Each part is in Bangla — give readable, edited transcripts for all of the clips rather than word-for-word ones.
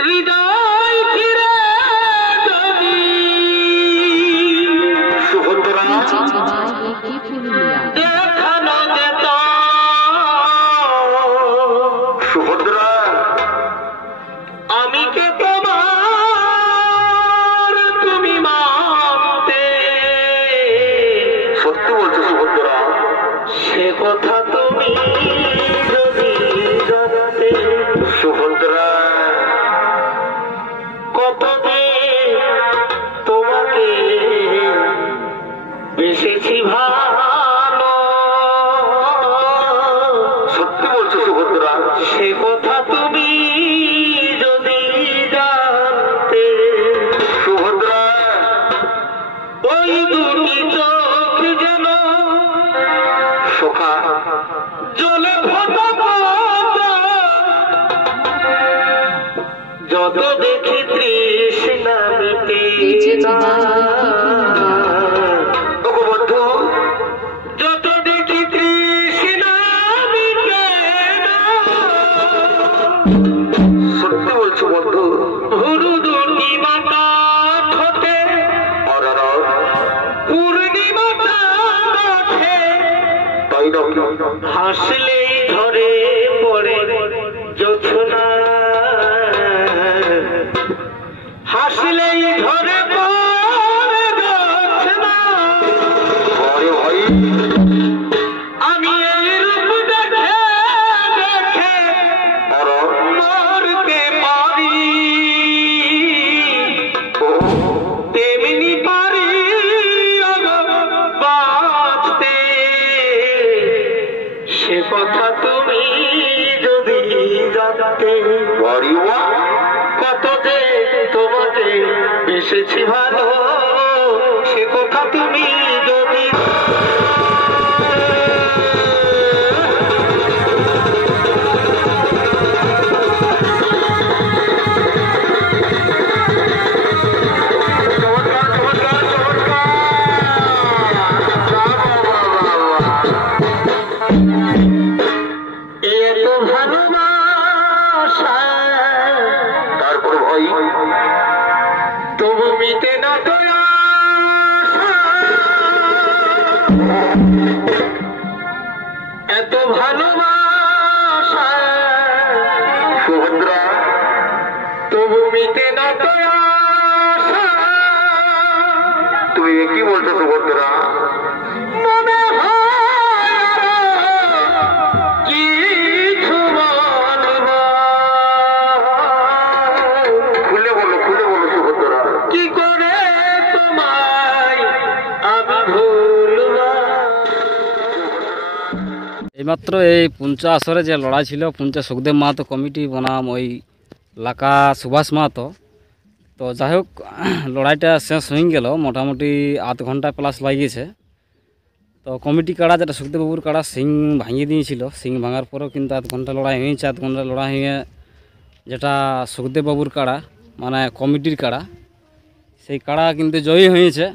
হৃদয় ফিরে যদি সুভদ্রা দেখানো যেত, সুভদ্রা আমি কে তোমার তুমি মানতে, সত্যি বলছো সুভদ্রা, সে কথা তুমি যদি জানতে, সুভদ্রা কত যে তোমাকে বেসেছি ভালো, সত্যি বলছো সুভদ্রা, সে কথা তুমি যদি জানতে, সুভদ্রা ওই দুটি চোখ যেন সখা জলে ফোটা ফোটা, যত দেখি তৃষ্ণা মিটে না, বন্ধু যত দেখি তৃষ্ণা মিটে না, সত্যি বলছো বন্ধু, হুরু দুটি মাতা ঠোঁটে পূর্ণিমাটা দেখে, তাই না হাসলেই ধরে পড়ে জোছনা, হাসলেই ধরে পড়ে জোছনা, আমি এই রূপ দেখে দেখে মরতে পারি, তেমনি পারি বাঁচতে, সে কথা তুমি যদি জানতে, কত যে তোমাকে বেসেছি ভালো, সে কথা তুমি যদি তারপর ভাই তবু মিটে না তো আশা, এত ভালোবাসা সুভদ্রা তবু মিটে না তো আশা, তুমি কি বলছো সুভদ্রা, মনে এইমাত্র এই পুঞ্চা আসরে যে লড়াই ছিল পুঞ্চা সুখদেব মাহাতো কমিটি বনাম ওই লাকা সুভাষ মাহাতো, তো যাই হোক লড়াইটা শেষ হয়ে গেল, মোটামুটি আধ ঘন্টা প্লাস লাগিয়েছে। তো কমিটি কাড়া যেটা সুখদেববাবুর কাড়া সিং ভাঙিয়ে দিয়েছিল, সিং ভাঙার পরেও কিন্তু আধ ঘন্টা লড়াই হয়েছে, আধ ঘন্টা লড়াই হয়ে যেটা সুখদেববাবুর কাড়া মানে কমিটির কাড়া, সেই কাড়া কিন্তু জয়ী হয়েছে,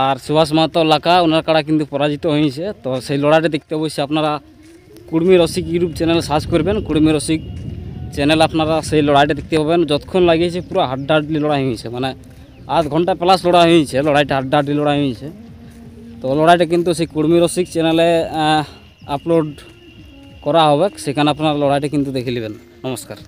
আর সুভাষ মাহাতো লাকা ওনার কাড়া কিন্তু পরাজিত হয়েছে। তো সেই লড়াইটা দেখতে অবশ্যই আপনারা কুর্মী রসিক ইউটিউব চ্যানেল সার্চ করবেন, কুর্মী রসিক চ্যানেল আপনারা সেই লড়াইটা দেখতে পাবেন। যতক্ষণ লাগিয়েছে পুরো হাড্ডাহাড্ডি লড়াই হয়েছে, মানে আধ ঘন্টা প্লাস লড়াই হয়েছে, লড়াইটা হাড্ডাহাড্ডি লড়াই হয়েছে। তো লড়াইটা কিন্তু সেই কুর্মী রসিক চ্যানেলে আপলোড করা হবে, সেখানে আপনারা লড়াইটা কিন্তু দেখে নেবেন। নমস্কার।